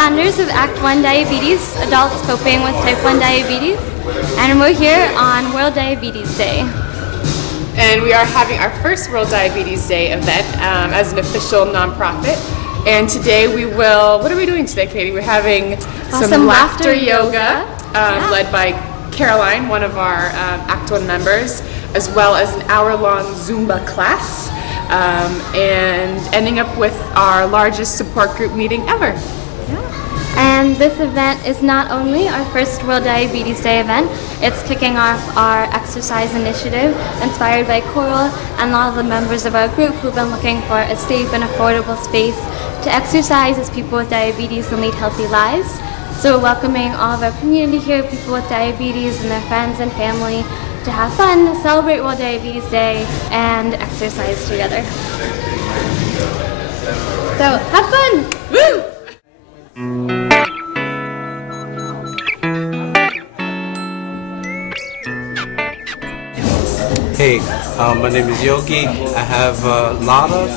founders of Act1 Diabetes, Adults Coping with Type 1 Diabetes, and we're here on World Diabetes Day. And we are having our first World Diabetes Day event as an official nonprofit. And today we will, what are we doing today, Katie? We're having some laughter yoga led by Caroline, one of our Act1 members, as well as an hour-long Zumba class, and ending up with our largest support group meeting ever. And this event is not only our first World Diabetes Day event, it's kicking off our exercise initiative inspired by Coral and a lot of the members of our group who've been looking for a safe and affordable space to exercise as people with diabetes and lead healthy lives. So we're welcoming all of our community here, people with diabetes and their friends and family, to have fun, celebrate World Diabetes Day, and exercise together. So have fun! Woo! Hey, my name is Yogi. I have LADA,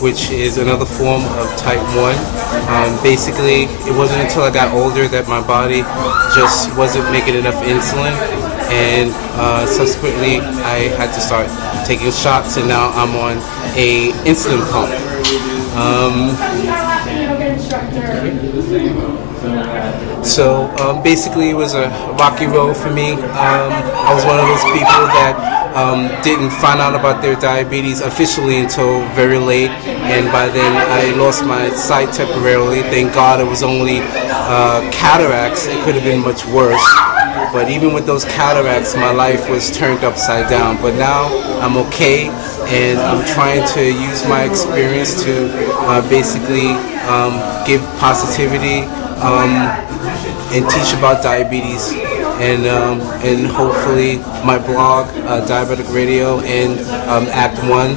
which is another form of type 1. Basically, it wasn't until I got older that my body just wasn't making enough insulin, and subsequently I had to start taking shots, and now I'm on a insulin pump. So basically it was a rocky road for me. I was one of those people that didn't find out about their diabetes officially until very late, and by then I lost my sight temporarily. Thank God it was only cataracts. It could have been much worse. But even with those cataracts, my life was turned upside down. But now I'm okay, and I'm trying to use my experience to basically give positivity and teach about diabetes. And hopefully my blog, DiabeticRadio, and Act1,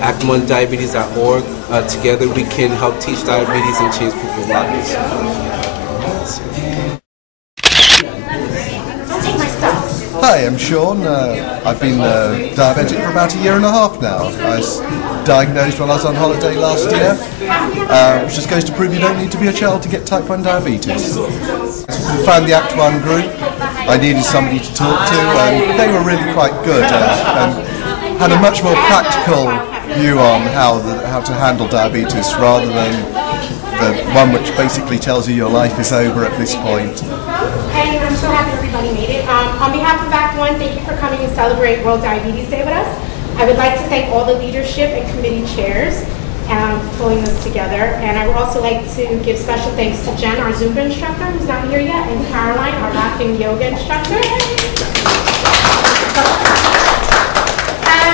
Act1Diabetes.org, together we can help teach diabetes and change people's lives. Hi, I'm Sean. I've been diabetic for about 1.5 years now. I was diagnosed when I was on holiday last year, which just goes to prove you don't need to be a child to get type 1 diabetes. I found the Act1 group. I needed somebody to talk to, and they were really quite good and had a much more practical view on how to handle diabetes rather than the one which basically tells you your life is over at this point. Hey, I'm so happy everybody made it. On behalf of Act1, thank you for coming to celebrate World Diabetes Day with us. I would like to thank all the leadership and committee chairs for pulling this together. And I would also like to give special thanks to Jen, our Zumba instructor, who's not here yet, and Caroline, our laughing yoga instructor.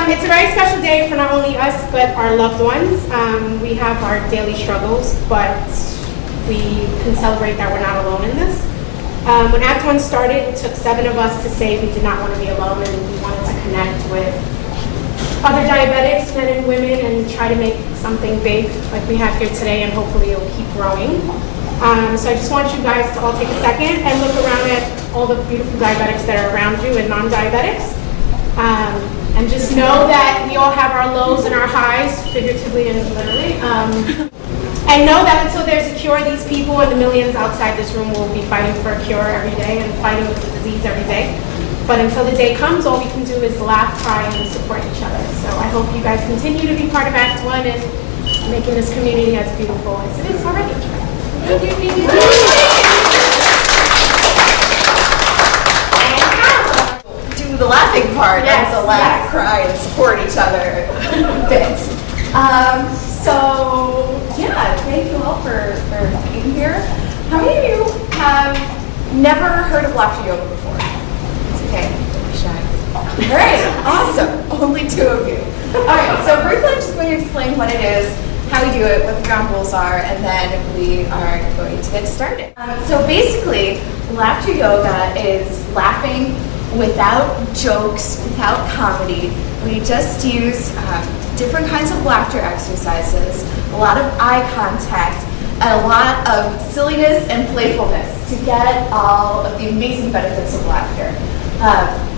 It's a very special day for not only us, but our loved ones. We have our daily struggles, but we can celebrate that we're not alone in this. When Act1 started, it took 7 of us to say we did not want to be alone, and we wanted to connect with other diabetics, men and women, and try to make something big like we have here today, and hopefully it will keep growing. So I just want you guys to all take a second and look around at all the beautiful diabetics that are around you and non-diabetics. And just know that we all have our lows and our highs, figuratively and literally. And know that until there's a cure, these people and the millions outside this room will be fighting for a cure every day and fighting with the disease every day. But until the day comes, all we can do is laugh, cry, and support each other. So I hope you guys continue to be part of Act1 and making this community as beautiful as it is already. Thank you, thank you. Do the laughing part, yes, and the laugh, cry, and support each other bit. So yeah, thank you all for being here. How many of you have never heard of laughter yoga before? It's okay, don't be shy. Great, awesome, only 2 of you. Alright, so briefly I'm just going to explain what it is, how we do it, what the ground rules are, and then we are going to get started. So basically, laughter yoga is laughing without jokes, without comedy. We just use different kinds of laughter exercises, a lot of eye contact, and a lot of silliness and playfulness to get all of the amazing benefits of laughter.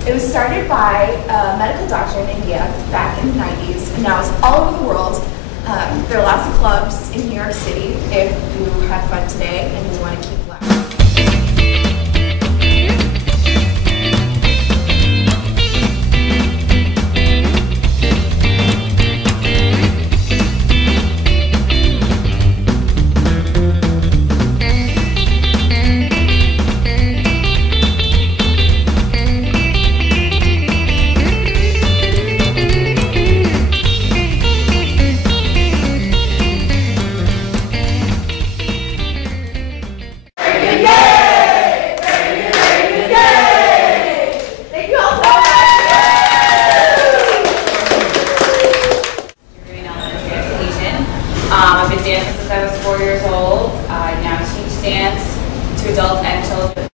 It was started by a medical doctor in India back in the 90s, and now it's all over the world. There are lots of clubs in New York City if you have fun today and you want to keep laughing. I've been dancing since I was 4 years old. I now teach dance to adults and children.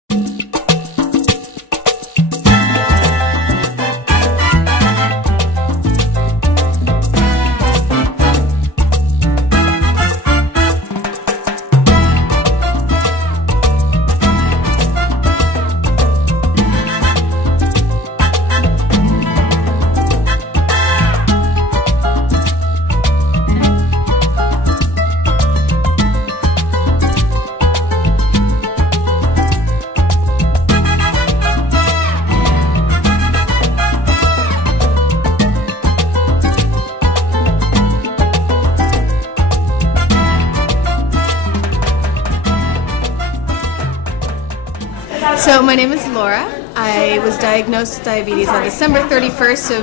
So my name is Laura. I was diagnosed with diabetes on December 31st of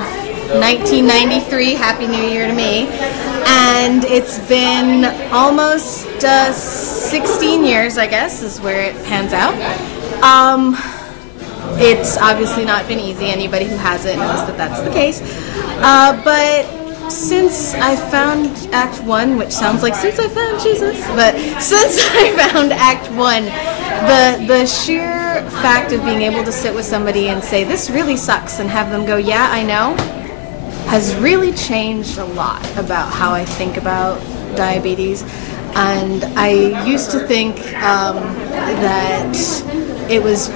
1993. Happy New Year to me. And it's been almost 16 years, I guess, is where it pans out. It's obviously not been easy. Anybody who has it knows that that's the case. But since I found Act1, which sounds like since I found Jesus, but since I found Act1, the sheer fact of being able to sit with somebody and say, this really sucks, and have them go, yeah, I know, has really changed a lot about how I think about diabetes. And I used to think that it was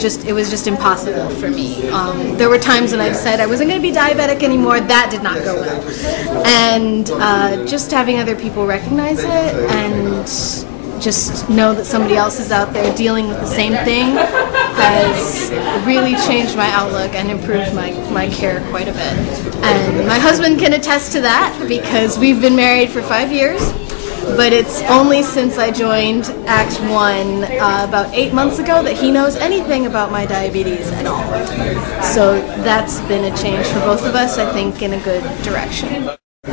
just impossible for me. There were times when I decided I wasn't going to be diabetic anymore. That did not go well. And just having other people recognize it and just know that somebody else is out there dealing with the same thing has really changed my outlook and improved my care quite a bit. And my husband can attest to that because we've been married for 5 years. But it's only since I joined Act1 about 8 months ago that he knows anything about my diabetes at all. So that's been a change for both of us, I think, in a good direction.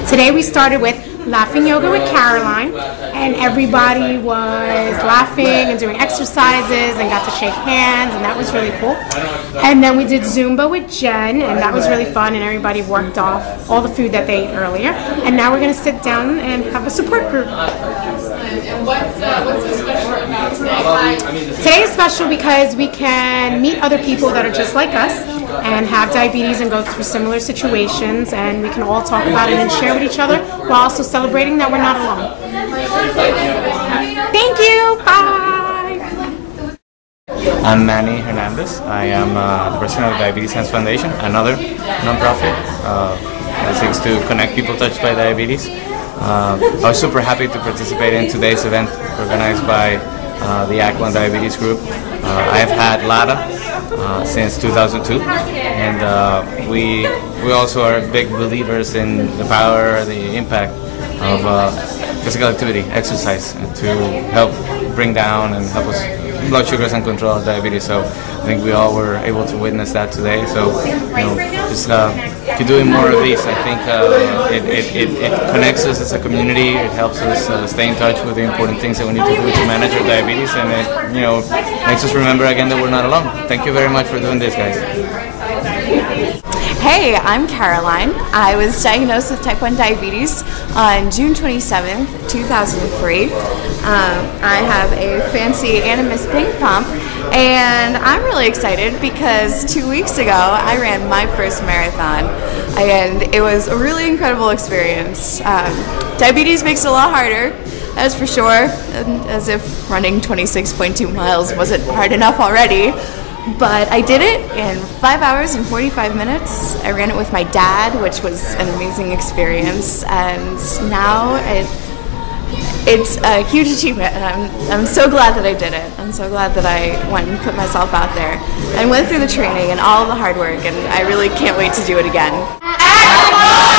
Today we started with laughing yoga with Caroline, and everybody was laughing and doing exercises and got to shake hands, and that was really cool. And then we did Zumba with Jen, and that was really fun, and everybody worked off all the food that they ate earlier. And now we're going to sit down and have a support group. And what's so special about today? Today is special because we can meet other people that are just like us and have diabetes and go through similar situations, and we can all talk about it and share with each other while also celebrating that we're not alone. Thank you. Bye. I'm Manny Hernandez. I am the president of Diabetes Hands Foundation, another nonprofit that seeks to connect people touched by diabetes. I was super happy to participate in today's event organized by the Act1 Diabetes Group. I have had LADA since 2002, and we also are big believers in the power, the impact of physical activity, exercise, to help bring down and help us blood sugars and control our diabetes. So I think we all were able to witness that today. So just keep doing more of these. I think it connects us as a community. It helps us stay in touch with the important things that we need to do to manage our diabetes, and it makes us remember again that we're not alone. Thank you very much for doing this, guys. Hey, I'm Caroline. I was diagnosed with type 1 diabetes on June 27th, 2003. I have a fancy Animus Pink pump, and I'm really excited because 2 weeks ago I ran my first marathon, and it was a really incredible experience. Diabetes makes it a lot harder, that's for sure, as if running 26.2 miles wasn't hard enough already. But I did it in 5 hours and 45 minutes. I ran it with my dad, which was an amazing experience, and now it's a huge achievement, and I'm so glad that I did it. I'm so glad that I went and put myself out there and went through the training and all the hard work, and I really can't wait to do it again. Act1!